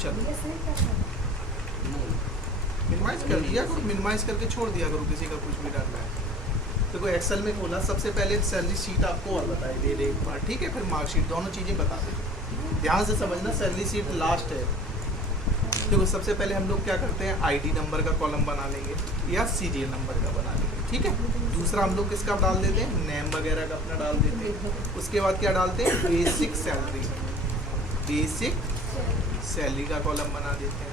चलो मिनिमाइज कर दिया करो, मिनिमाइज करके छोड़ दिया करो किसी का कुछ भी डालना है। देखो एक्सेल में खोला, सबसे पहले सैलरी शीट आपको और बताई दे दे एक बार, ठीक है, फिर मार्कशीट, दोनों चीज़ें बता दे। ध्यान से समझना, सैलरी शीट लास्ट है। देखो सबसे पहले हम लोग क्या करते हैं, आईडी नंबर का कॉलम बना लेंगे या सीरियल नंबर का बना लेंगे, ठीक है। दूसरा हम लोग किसका डाल देते हैं, नेम वगैरह का अपना डाल देते हैं। उसके बाद क्या डालते हैं, बेसिक सैलरी, बेसिक सैलरी का कॉलम बना देते हैं।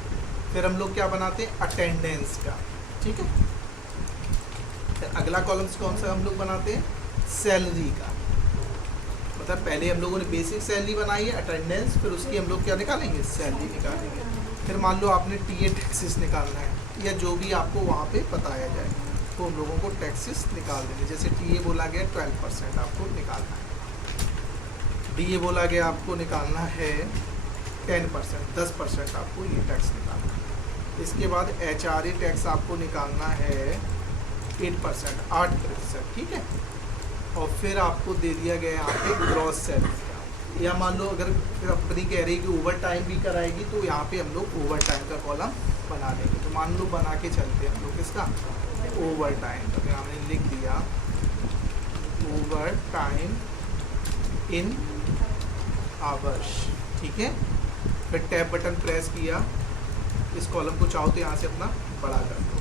फिर हम लोग क्या बनाते हैं, अटेंडेंस का, ठीक है। फिर अगला कॉलम्स कौन सा हम लोग बनाते हैं, सैलरी का। मतलब पहले हम लोगों ने बेसिक सैलरी बनाई है, अटेंडेंस, फिर उसकी हम लोग क्या निकालेंगे, सैलरी निकालेंगे। फिर मान लो आपने टीए टैक्सेस निकालना है या जो भी आपको वहाँ पे बताया जाए, तो हम लोगों को टैक्सेस निकाल देंगे। जैसे टीए बोला गया 12% आपको निकालना है, डीए बोला गया आपको निकालना है 10%, 10% आपको ये टैक्स निकालना है। इसके बाद एचआरए टैक्स आपको निकालना है 8%, 8%, ठीक है। और फिर आपको दे दिया गया यहाँ पे ग्रॉस सैलरी का, या मान लो अगर कंपनी कह रही है कि ओवर टाइम भी कराएगी तो यहाँ पे हम लोग ओवर टाइम का कॉलम बना देंगे। तो मान लो बना के चलते हैं हम लोग इसका ओवर टाइम, तो हमने लिख दिया ओवर टाइम इन आवर्स, ठीक है। फिर टैब बटन प्रेस किया, इस कॉलम को चाहो तो यहाँ से अपना बड़ा कर दो।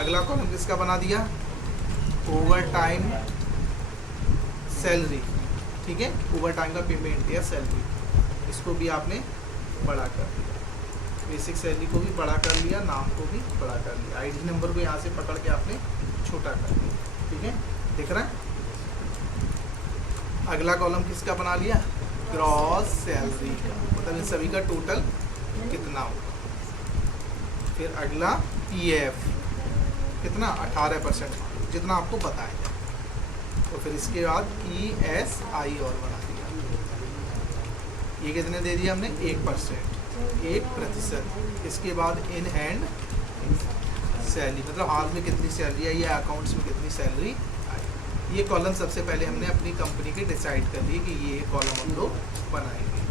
अगला कॉलम किसका बना दिया, ओवर टाइम सैलरी, ठीक है, ओवर टाइम का पेमेंट या सैलरी, इसको भी आपने बड़ा कर दिया। बेसिक सैलरी को भी बड़ा कर लिया, नाम को भी बड़ा कर लिया, आईडी नंबर को यहाँ से पकड़ के आपने छोटा कर दिया, ठीक है, दिख रहा है। अगला कॉलम किसका बना लिया, ग्रॉस सैलरी का, मतलब इन सभी का टोटल कितना होगा। फिर अगला पीएफ कितना, 18%, जितना आपको बताया जाए। तो फिर इसके बाद ESI और बना दिया, ये कितने दे दिया हमने, 1%, 1%। इसके बाद इन हैंड सैलरी, मतलब हाथ में कितनी सैलरी आई या अकाउंट्स में कितनी सैलरी आई। ये कॉलम सबसे पहले हमने अपनी कंपनी के डिसाइड कर लिए कि ये कॉलम हम लोग बनाएंगे।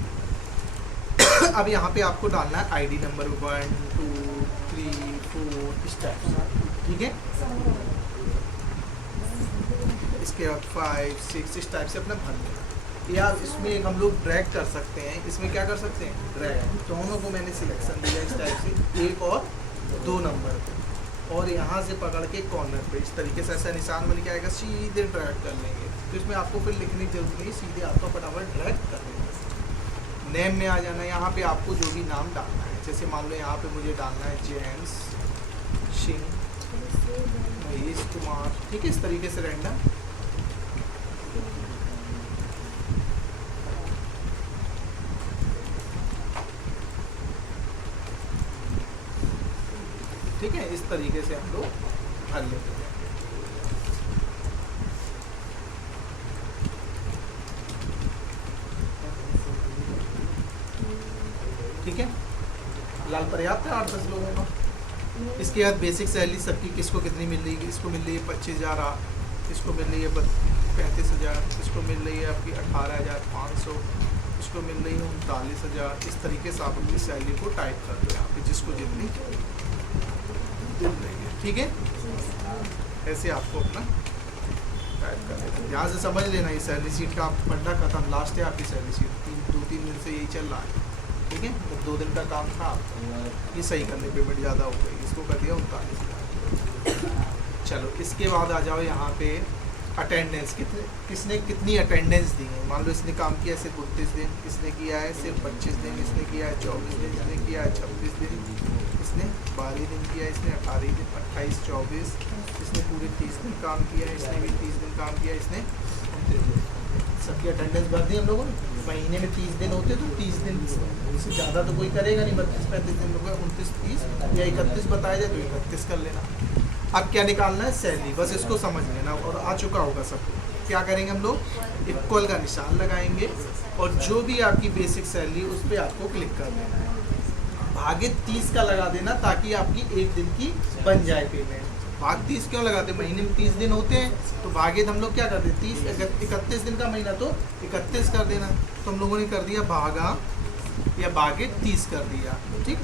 अब यहाँ पे आपको डालना है आईडी नंबर 1 2 3 4 इस टाइप से, ठीक है। इसके बाद 5 6 इस टाइप से अपना भर लेना। या इसमें हम लोग ड्रैग कर सकते हैं, इसमें क्या कर सकते हैं, ड्रैग। दोनों को मैंने सिलेक्शन दिया इस टाइप से, 1 और 2 नंबर पे, और यहाँ से पकड़ के कॉर्नर पे इस तरीके से ऐसा निशान बन के आएगा, सीधे ड्रैग कर लेंगे। तो इसमें आपको फिर लिखने की जरूरत नहीं, सीधे आपका फटाफट ड्रैग कर लेंगे। नेम में आ जाना, यहाँ पे आपको जो भी नाम डालना है, जैसे मान लो यहाँ पे मुझे डालना है जेम्स सिंह महेश कुमार, ठीक है, इस तरीके से रैंडम। ठीक है, इस तरीके से हम लोग भर लेते हैं। ठीक है, लाल पर्याप्त है 8-10 लोगों का। इसके बाद बेसिक सैलरी सबकी किसको कितनी मिल रही है, इसको मिल रही है 25,000, इसको मिल रही है 35,000, इसको मिल रही है आपकी 18,500, इसको मिल रही है 39,000। इस तरीके से आप अपनी सैलरी को टाइप कर दो यहाँ पे, जिसको जितनी मिल रही है, ठीक है। ऐसे आपको अपना टाइप कर लेना, ध्यान से समझ लेना। ये सैलरी शीट का आप पढ़ना खत्म, लास्ट है आपकी सैलरी शीट, 2-3 दिन से यही चल रहा है, ठीक है। तो 2 दिन का काम था, ये सही करने पेमेंट ज़्यादा हो गई, इसको कर दिया 39,000। चलो इसके बाद आ जाओ यहाँ पे अटेंडेंस, किसने कितनी अटेंडेंस दी है। मान लो इसने काम किया सिर्फ 29 दिन, इसने किया है सिर्फ 25 दिन, इसने किया है 24 दिन, इसने किया है 26 दिन, इसने 12 दिन किया, इसने 18 दिन, 28 24, इसने पूरे 30 दिन काम किया, इसने भी 30 दिन काम किया, इसने 29 दिन। सबकी अटेंडेंस भर दी हम लोगों ने। महीने में 30 दिन होते तो 30 दिन, इससे ज़्यादा तो कोई करेगा नहीं, 32-35 दिन होगा, 29 30 या 31 बताया जाए तो 31 कर लेना। अब क्या निकालना है, सैलरी, बस इसको समझ लेना और आ चुका होगा सबको। क्या करेंगे हम लोग, इक्वल का निशान लगाएंगे और जो भी आपकी बेसिक सैलरी उस पर आपको क्लिक कर देना है, भागे 30 का लगा देना ताकि आपकी 1 दिन की बन जाए पेमेंट। भाग 30 क्यों लगाते, महीने में 30 दिन होते हैं तो भागे हम लोग क्या करते हैं 30, 31 दिन का महीना तो 31 कर देना। तो हम लोगों ने कर दिया भागा या भागे 30 कर दिया, ठीक।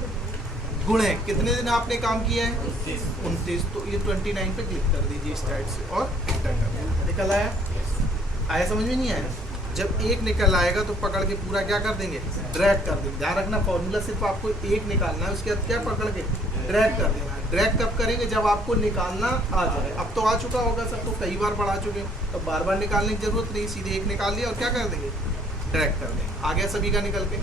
गुणे कितने दिन आपने काम किया है? 29। तो ये 29 पे क्लिक कर दीजिए इस टाइप से और एंटर कर देना। निकल आया? आया समझ में नहीं आया? जब एक निकल आएगा तो पकड़ के पूरा क्या कर देंगे? ड्रैग कर देंगे। ध्यान रखना फॉर्मूला सिर्फ आपको एक निकालना है, उसके बाद क्या पकड़ के ड्रैग कर देना है। ड्रैग कब करेंगे? जब आपको निकालना आ जाए। अब तो आ चुका होगा सबको, कई बार बढ़ा चुके हैं, तो बार बार निकालने की जरूरत नहीं, सीधे एक निकाल लिया और क्या कर देंगे? ड्रैग कर देंगे। आ गया सभी का निकल के।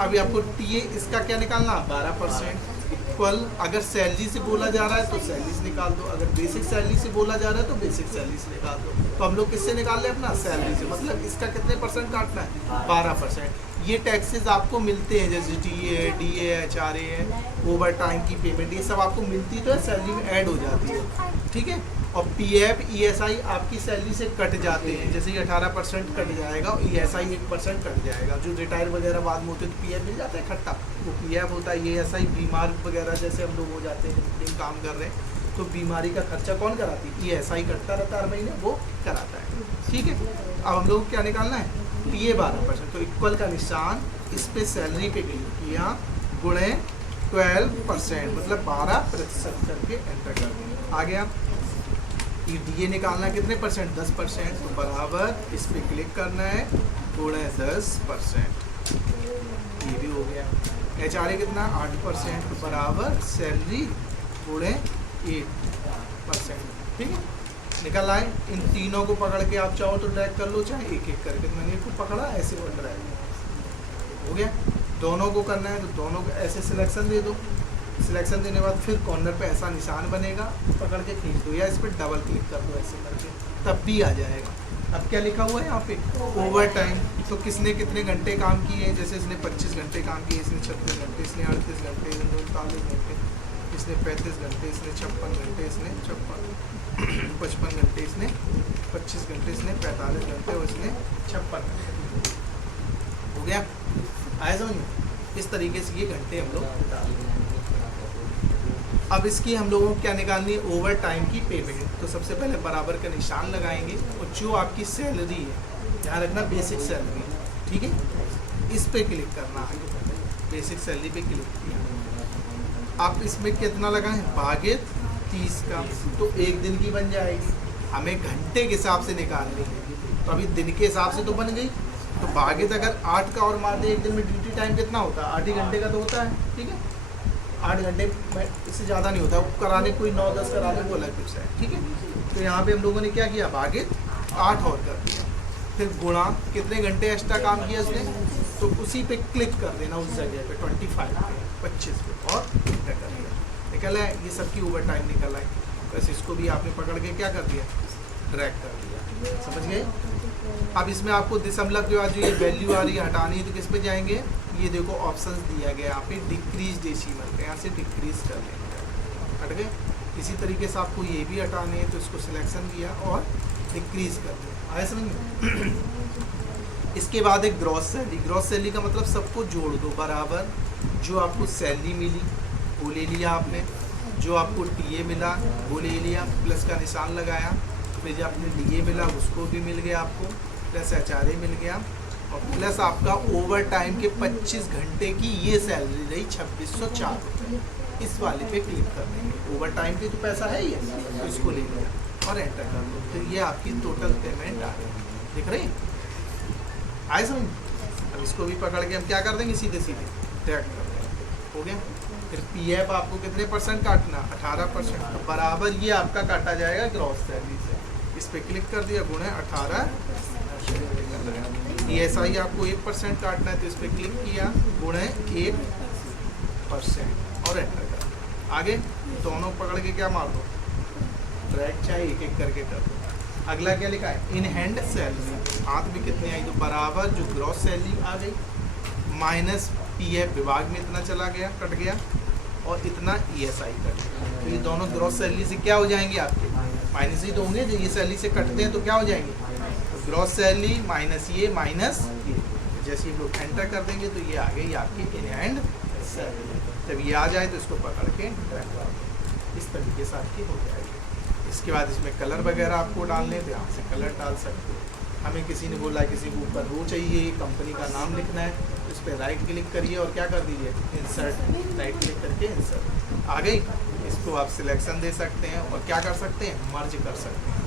अभी आपको टीए इसका क्या निकालना? 12% इक्वल, अगर सैलरी से बोला जा रहा है तो सैलरी से निकाल दो, अगर बेसिक सैलरी से बोला जा रहा है तो बेसिक सैलरी से निकाल दो। तो हम लोग किससे निकाल रहे हैं? अपना सैलरी से। मतलब इसका कितने परसेंट काटना है? 12%। ये टैक्सेस आपको मिलते हैं, जैसे टीए, डीए, एचआरए है, ओवर टाइम की पेमेंट, ये सब आपको मिलती तो है, सैलरी में ऐड हो जाती है, ठीक है। और पीएफ, ईएसआई आपकी सैलरी से कट जाते हैं, जैसे ये 18% कट जाएगा और ईएसआई 1% कट जाएगा। जो रिटायर वगैरह बाद में होते हैं तो पीएफ मिल जाता है खट्टा, वो पीएफ होता है। ईएसआई बीमार वगैरह जैसे हम लोग हो जाते हैं, जिन काम कर रहे हैं, तो बीमारी का खर्चा कौन कराती है? ईएसआई कटता रहता है हर महीने, वो कराता है, ठीक है। अब हम लोग को क्या निकालना है? पीए 12%। तो इक्वल का निशान इस पे सैलरी पे क्लिक किया, गुणे 12%, मतलब 12% करके एंटर कर देंगे। आ गया। ये डीए निकालना है कितने परसेंट? 10%। तो बराबर इस पे क्लिक करना है, गुणे 10%, ये भी हो गया। एचआरए कितना? 8%। तो बराबर सैलरी गुणे 8%, ठीक है। निकल आए। इन तीनों को पकड़ के आप चाहो तो ड्रैग कर लो, चाहे एक एक करके। मैंने इसको पकड़ा ऐसे और ड्रैग हो गया। दोनों को करना है तो दोनों को ऐसे सिलेक्शन दे दो। सिलेक्शन देने के बाद फिर कॉर्नर पे ऐसा निशान बनेगा, पकड़ के खींच दो या इस पर डबल क्लिक कर दो ऐसे करके, तब भी आ जाएगा। अब क्या लिखा हुआ है यहाँ पे? Over time. तो किसने कितने घंटे काम किए हैं? जैसे इसने 25 घंटे काम किए, इसने 36 घंटे, इसने 38 घंटे, इसने 39 घंटे, इसने 35 घंटे, इसने 56 घंटे, इसने 55 घंटे, इसने 25 घंटे, इसने 45 घंटे और इसने 56 घंटे। हो गया? आया समझ में? इस तरीके से ये घंटे हम लोग डाल देंगे। अब इसकी हम लोगों को क्या निकालनी है? ओवर टाइम की पेमेंट। तो सबसे पहले बराबर का निशान लगाएंगे और जो आपकी सैलरी है, ध्यान रखना बेसिक सैलरी, ठीक है, इस पे क्लिक करना है। बेसिक सैलरी पे क्लिक किया। आप इसमें कितना लगाएं? भागित 30 का। तो एक दिन की बन जाएगी। हमें घंटे के हिसाब से निकालनी है, तो अभी दिन के हिसाब से तो बन गई। तो भागित अगर 8 का और मार दे, एक दिन में ड्यूटी टाइम कितना होता है? 8 ही घंटे का तो होता है, ठीक है। 8 घंटे में इससे ज़्यादा नहीं होता, कराने कोई 9-10 करा दे वो अलग कुछ है, ठीक है। तो यहाँ पे हम लोगों ने क्या किया? भागित 8 और कर दिया। फिर गुणा कितने घंटे एक्स्ट्रा काम किया उसने, तो उसी पे क्लिक कर देना, उस जगह पे 25 पे, 25 पे, और एंटर कर दिया। निकल आए। ये सबकी ओवर टाइम निकल आए। बस इसको भी आपने पकड़ के क्या कर दिया? ड्रैग कर दिया। समझ गए? अब इसमें आपको दशमलव के बाद जो ये वैल्यू आ रही है हटानी है, तो किस पे जाएंगे? ये देखो ऑप्शंस दिया गया यहाँ पे, डिक्रीज डेसिमल का, यहाँ से डिक्रीज कर लेंगे, हट गए। इसी तरीके से आपको ये भी हटाने हैं, तो इसको सिलेक्शन किया और डिक्रीज कर दिया। आया समझ में? इसके बाद एक ग्रॉस सैलरी। ग्रॉस सैलरी का मतलब सबको जोड़ दो बराबर। जो आपको सैलरी मिली वो ले लिया आपने, जो आपको टीए मिला वो ले लिया, प्लस का निशान लगाया। फिर जो आपने डीए मिला उसको भी मिल गया आपको, प्लस एचआरए मिल गया, और प्लस आपका ओवर टाइम के 25 घंटे की ये सैलरी रही 2604 रुपये। इस वाले पे क्लिक कर देंगे। ओवर टाइम पे तो पैसा है ही है, तो इसको ले लिया और एंटर कर दो। तो ये आपकी टोटल पेमेंट आ रही है, दिख रही? आए समझ? अब इसको भी पकड़ के हम क्या कर देंगे? सीधे सीधे ट्रैक कर देंगे। हो गया? फिर पीएफ आपको कितने परसेंट काटना? 18%। बराबर ये आपका काटा जाएगा ग्रॉस सैलरी से। इस पर क्लिक कर दिया, गुणे 18। ईएसआई आपको 1% काटना है, तो इस पर क्लिक किया, गुणे 1% और एंटर कर। आगे दोनों पकड़ के क्या मार दो? ट्रैक, चाहे एक एक करके कर दो। अगला क्या लिखा है? In hand salary. हाथ में कितनी आई? तो बराबर जो ग्रॉस सैलरी आ गई माइनस पीएफ विभाग में इतना चला गया, कट गया, और इतना ईएसआई कट गया। तो ये दोनों ग्रॉस सैलरी से क्या हो जाएंगे? आपके माइनस ही तो होंगे। जो ये सैलरी से कटते हैं तो क्या हो जाएंगे? तो ग्रॉस सैलरी माइनस ये माइनस ये। जैसे हम लोग एंटर कर देंगे तो ये आ गई आपकी इन हैंड सैलरी। जब ये आ जाए तो इसको पकड़ के इस तरीके से आपकी हो जाएगी। इसके बाद इसमें कलर वगैरह आपको डालने, तो यहाँ से कलर डाल सकते हो। हमें किसी ने बोला किसी को ऊपर रो चाहिए, कंपनी का नाम लिखना है, तो इस पर राइट क्लिक करिए और क्या कर दीजिए, इंसर्ट, राइट क्लिक करके इंसर्ट आ गई। इसको आप सिलेक्शन दे सकते हैं और क्या कर सकते हैं, मर्ज कर सकते हैं।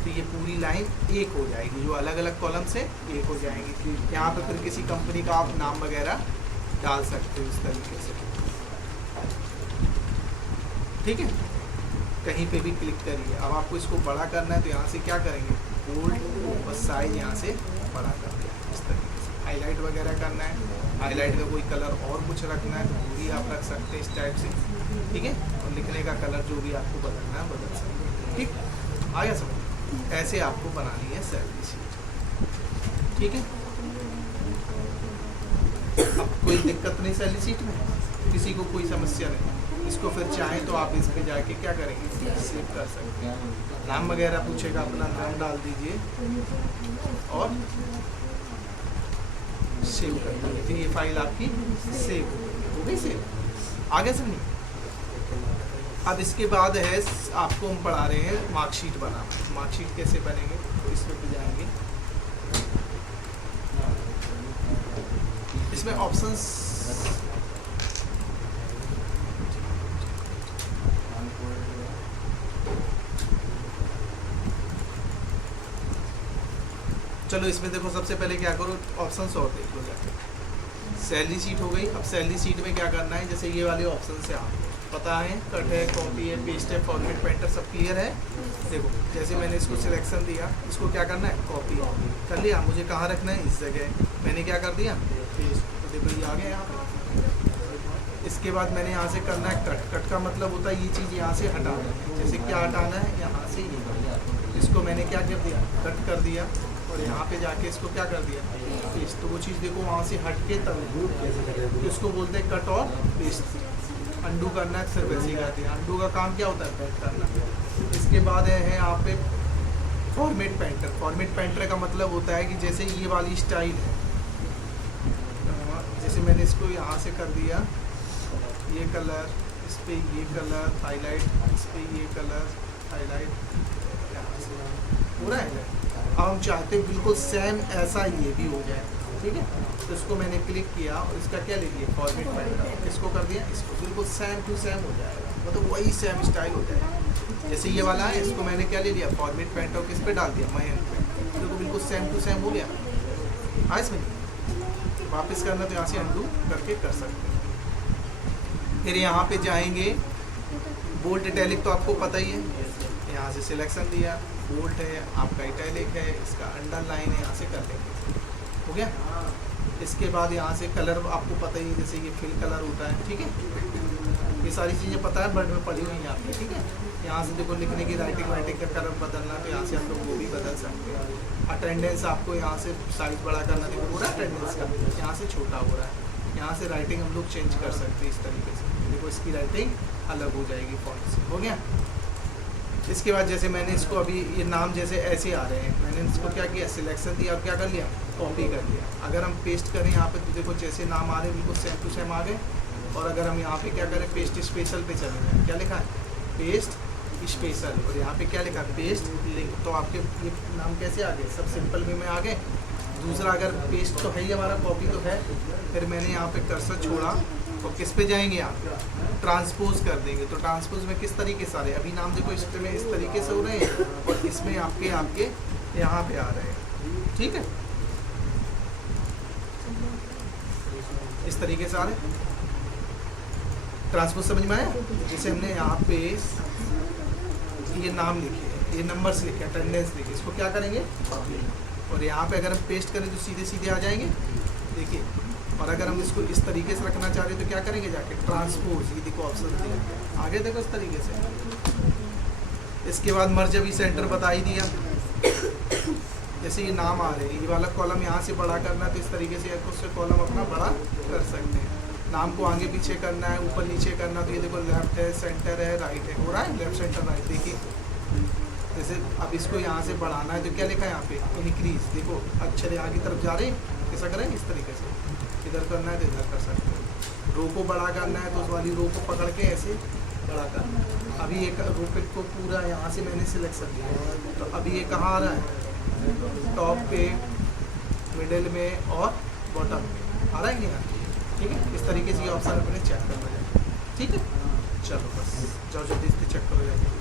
तो ये पूरी लाइन एक हो जाएगी, जो अलग अलग कॉलम से एक हो जाएंगी। यहाँ पे फिर किसी कंपनी का आप नाम वगैरह डाल सकते हो इस तरीके से, ठीक है। कहीं पे भी क्लिक करिए। अब आपको इसको बड़ा करना है तो यहाँ से क्या करेंगे, बोल्ड और साइज यहाँ से बड़ा कर दिया इस तरीके से। हाईलाइट वगैरह करना है, हाईलाइट का कोई कलर और कुछ रखना है तो वो भी आप रख सकते हैं इस टाइप से, ठीक है। और लिखने का कलर जो भी आपको बदलना है बदल सकते हैं, ठीक। आया समझ, ऐसे आपको बनानी है सैलरी शीट, ठीक है। अब कोई दिक्कत नहीं सैलरी शीट में, किसी को कोई समस्या नहीं। इसको फिर चाहें तो आप इस पे जाके क्या करेंगे, सेव कर सकते हैं। नाम वगैरह पूछेगा, अपना नाम डाल दीजिए और सेव कर दीजिए। तो ये फाइल आपकी सेव हो गई, सेव। आगे से नहीं। अब इसके बाद है आपको हम पढ़ा रहे हैं मार्कशीट बनाना। मार्कशीट कैसे बनेंगे, तो इस पे जाएंगे, इसमें ऑप्शंस चलो इसमें देखो, सबसे पहले क्या करो, ऑप्शंस और देख लो जाके। सैलरी शीट हो गई। अब सैलरी शीट में क्या करना है, जैसे ये वाले ऑप्शन से आपको पता है, कट है, कॉपी है, पेस्ट है, फॉर्मेट, पेंटर, सब क्लियर है। देखो जैसे मैंने इसको सिलेक्शन दिया, इसको क्या करना है, कॉपी कर लिया। मुझे कहाँ रखना है, इस जगह मैंने क्या कर दिया, पेस्ट। तो देखो ये आ गया यहाँ पे। इसके बाद मैंने यहाँ से करना है कट। कट का मतलब होता है ये चीज़ यहाँ से हटाना है। जैसे क्या हटाना है, यहाँ से ये, इसको मैंने क्या कर दिया, कट कर दिया। और यहाँ पे जाके इसको क्या कर दिया, पेस्ट। तो वो चीज़ देखो वहाँ से हट के तब इसको बोलते हैं कट और पेस्ट। अंडू करना है, फिर वैसे ही करते हैं। अंडू का काम क्या होता है, बैक करना। इसके बाद है यहाँ पे फॉर्मेट पेंटर। फॉर्मेट पेंटर का मतलब होता है कि जैसे ये वाली स्टाइल है, जैसे मैंने इसको यहाँ से कर दिया, ये कलर, इस पर ये कलर हाईलाइट, इस पर ये कलर हाईलाइट, यहाँ से पूरा है। अब हम चाहते हैं बिल्कुल सेम ऐसा ये भी हो जाए, ठीक है। तो इसको मैंने क्लिक किया और इसका क्या ले लिया, फॉर्मेट पेंटर। इसको कर दिया, इसको बिल्कुल सेम टू सेम हो जाएगा, मतलब वही सेम स्टाइल हो जाएगा। जैसे ये वाला है, इसको मैंने क्या ले लिया, फॉर्मेट पेंटर, किस पे डाल दिया, मयंक पे। देखो बिल्कुल सेम टू सेम हो गया। हाँ, इसमें वापस करना तो यहाँ से अंडू करके कर सकते हैं। फिर यहाँ पे जाएंगे, बोल्ड इटैलिक तो आपको पता ही है, यहाँ से सिलेक्शन दिया, बोल्ड है आपका, इटैलिक है, इसका अंडरलाइन है, यहाँ से कर लेंगे, हो गया। इसके बाद यहाँ से कलर आपको पता ही है, जैसे ये फिल कलर होता है, ठीक है। ये सारी चीज़ें पता है, वर्ड में पढ़ी हुई हैं आपकी, ठीक है। यहाँ से देखो लिखने की राइटिंग का कलर बदलना, तो यहाँ से हम लोग वो भी बदल सकते हैं। अटेंडेंस आपको यहाँ से साइज बड़ा करना, देखो हो रहा है अटेंडेंस का, यहाँ से छोटा हो रहा है। यहाँ से राइटिंग हम लोग चेंज कर सकते हैं इस तरीके से, देखो इसकी राइटिंग अलग हो जाएगी फॉन्ट से, हो गया। इसके बाद जैसे मैंने इसको अभी ये नाम जैसे ऐसे आ रहे हैं, मैंने इसको क्या किया, सिलेक्शन दिया और क्या कर लिया, कॉपी कर लिया। अगर हम पेस्ट करें यहाँ पे तो देखो जैसे नाम आ रहे हैं बिल्कुल सेम टू सेम आ गए। और अगर हम यहाँ पे क्या करें, पेस्ट स्पेशल पे चले जाएँ, क्या लिखा है, पेस्ट स्पेशल, और यहाँ पे क्या लिखा है, पेस्ट लिंक। तो आपके ये नाम कैसे आ गए, सब सिंपल वे में आ गए। दूसरा अगर पेस्ट तो है ही हमारा, कॉपी तो है, फिर मैंने यहाँ पे कर्सर छोड़ा और किस पे जाएंगे, आप ट्रांसपोज कर देंगे। तो ट्रांसपोज में किस तरीके से आ रहे हैं, अभी नाम देखो इसमें इस तरीके से हो रहे हैं और इसमें आपके यहाँ पे आ रहे हैं, ठीक है, इस तरीके से आ रहे हैं। ट्रांसपोज समझ में आया। जैसे हमने यहाँ पे ये नाम लिखे, ये नंबर्स लिखे, अटेंडेंस लिखे, इसको क्या करेंगे, और यहाँ पे अगर हम पेस्ट करें तो सीधे सीधे आ जाएंगे, देखिए। और अगर हम इसको इस तरीके से रखना चाह रहे हैं तो क्या करेंगे, जाके ट्रांसपोज, ये देखो ऑप्शन दिया, आगे देखो इस तरीके से। इसके बाद मर्ज अभी सेंटर बता ही दिया। जैसे ये नाम आ रहे हैं, ये वाला कॉलम यहाँ से बड़ा करना है तो इस तरीके से उससे कॉलम अपना बड़ा कर सकते हैं। नाम को आगे पीछे करना है, ऊपर नीचे करना, तो ये देखो लेफ्ट है, सेंटर है, राइट है, हो रहा है, लेफ्ट सेंटर राइट, देखिए। जैसे अब इसको यहाँ से बढ़ाना है तो क्या लिखा है यहाँ पे, इंक्रीज, देखो अक्षर यहाँ की तरफ जा रहे हैं, कैसा करें, इस तरीके से। इधर करना है तो इधर कर सकते हैं। रो को बड़ा करना है तो उस वाली रो को पकड़ के ऐसे बड़ा करना है। अभी एक रो पे को पूरा यहाँ से मैंने सिलेक्शन दिया, तो अभी ये कहाँ आ रहा है, टॉप पे, मिडिल में और बॉटम में, आ रहा है कि नहीं आ रहा है? ठीक है, इस तरीके से ये ऑप्शन अपने चेक करना है। ठीक है, चलो बस जाओ जल्दी से चेक करो जाके।